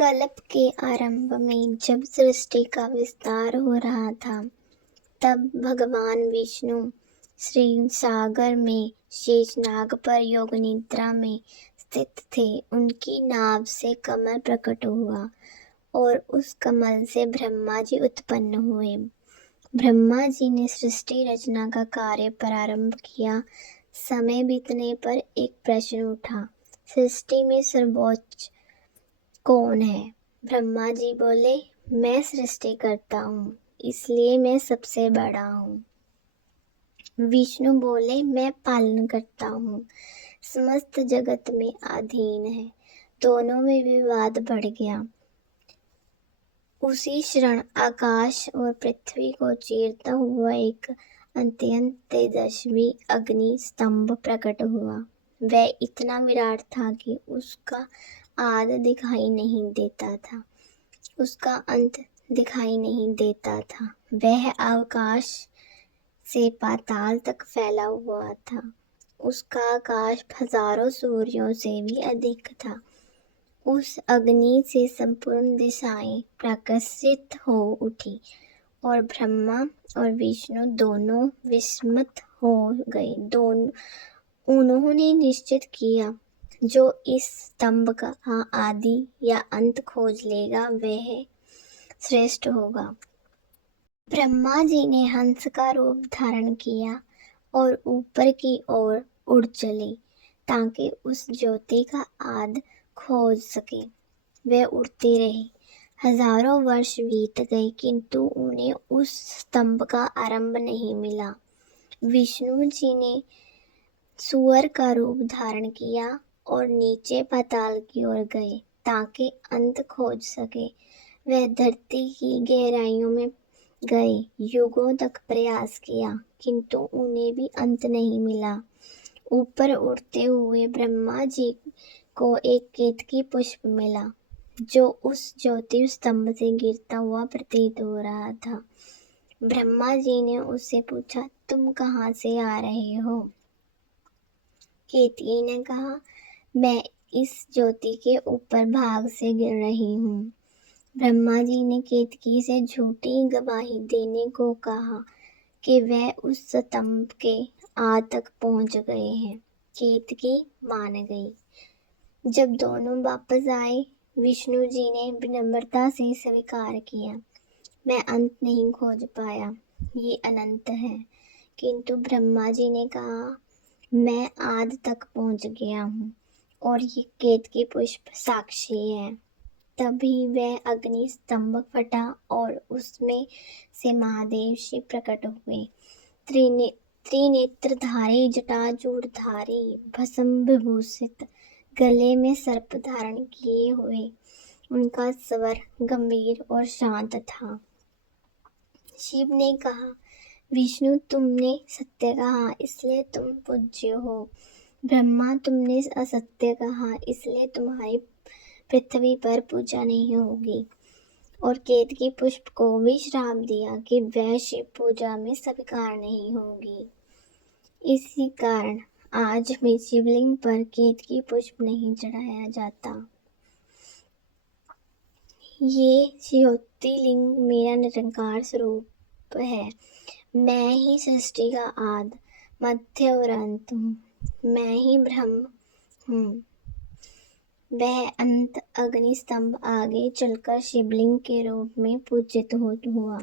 कल्प के आरंभ में जब सृष्टि का विस्तार हो रहा था, तब भगवान विष्णु क्षीर सागर में शेषनाग पर योग निद्रा में स्थित थे। उनकी नाभ से कमल प्रकट हुआ और उस कमल से ब्रह्मा जी उत्पन्न हुए। ब्रह्मा जी ने सृष्टि रचना का कार्य प्रारंभ किया। समय बीतने पर एक प्रश्न उठा, सृष्टि में सर्वोच्च कौन है? ब्रह्मा जी बोले, मैं सृष्टि करता हूँ, इसलिए मैं सबसे बड़ा हूँ। विष्णु बोले, मैं पालन करता हूँ, समस्त जगत में अधीन है। दोनों में विवाद बढ़ गया। उसी क्षण आकाश और पृथ्वी को चीरता हुआ एक अत्यंत तेजस्वी अग्नि स्तंभ प्रकट हुआ। वह इतना विराट था कि उसका आदि दिखाई नहीं देता था, उसका अंत दिखाई नहीं देता था। वह आकाश से पाताल तक फैला हुआ था। उसका आकाश हजारों सूर्यों से भी अधिक था। उस अग्नि से संपूर्ण दिशाएं प्रकाशित हो उठी और ब्रह्मा और विष्णु दोनों विस्मित हो गए। उन्होंने निश्चित किया, जो इस स्तंभ का आदि या अंत खोज लेगा वह श्रेष्ठ होगा। ब्रह्मा जी ने हंस का रूप धारण किया और ऊपर की ओर उड़ चले ताकि उस ज्योति का आदि खोज सके। वे उड़ते रहे। हजारों वर्ष बीत गए किंतु उन्हें उस स्तंभ का आरंभ नहीं मिला। विष्णु जी ने सूअर का रूप धारण किया और नीचे पाताल की ओर गए ताकि अंत खोज सके। वे धरती की गहराइयों में गए, युगों तक प्रयास किया किंतु उन्हें भी अंत नहीं मिला। ऊपर उड़ते हुए ब्रह्मा जी को एक केतकी पुष्प मिला, जो उस ज्योति स्तंभ से गिरता हुआ प्रतीत हो रहा था। ब्रह्मा जी ने उससे पूछा, तुम कहाँ से आ रहे हो? केतकी ने कहा, मैं इस ज्योति के ऊपर भाग से गिर रही हूँ। ब्रह्मा जी ने केतकी से झूठी गवाही देने को कहा कि वह उस स्तंभ के आद तक पहुंच गए हैं। केतकी मान गई। जब दोनों वापस आए, विष्णु जी ने विनम्रता से स्वीकार किया, मैं अंत नहीं खोज पाया, ये अनंत है। किंतु ब्रह्मा जी ने कहा, मैं आदि तक पहुंच गया हूँ और ये केतकी पुष्प साक्षी है। तभी वह अग्नि स्तंभ फटा और उसमें से महादेव शिव प्रकट हुए। त्रिनेत्रधारी, जटाजूटधारी, भस्म विभूषित, गले में सर्प धारण किए हुए। उनका स्वर गंभीर और शांत था। शिव ने कहा, विष्णु तुमने सत्य कहा इसलिए तुम पूज्य हो। ब्रह्मा तुमने असत्य कहा इसलिए तुम्हारी पृथ्वी पर पूजा नहीं होगी। और केतकी पुष्प को भी श्राप दिया कि वह शिव पूजा में स्वीकार नहीं होगी। इसी कारण आज भी शिवलिंग पर केतकी पुष्प नहीं चढ़ाया जाता। ये ज्योतिर्लिंग मेरा निरंकार स्वरूप है। मैं ही सृष्टि का आदि, मध्य और अंत हूँ। मैं ही ब्रह्म हूँ। वह अंत अग्नि स्तंभ आगे चलकर शिवलिंग के रूप में पूजित हुआ।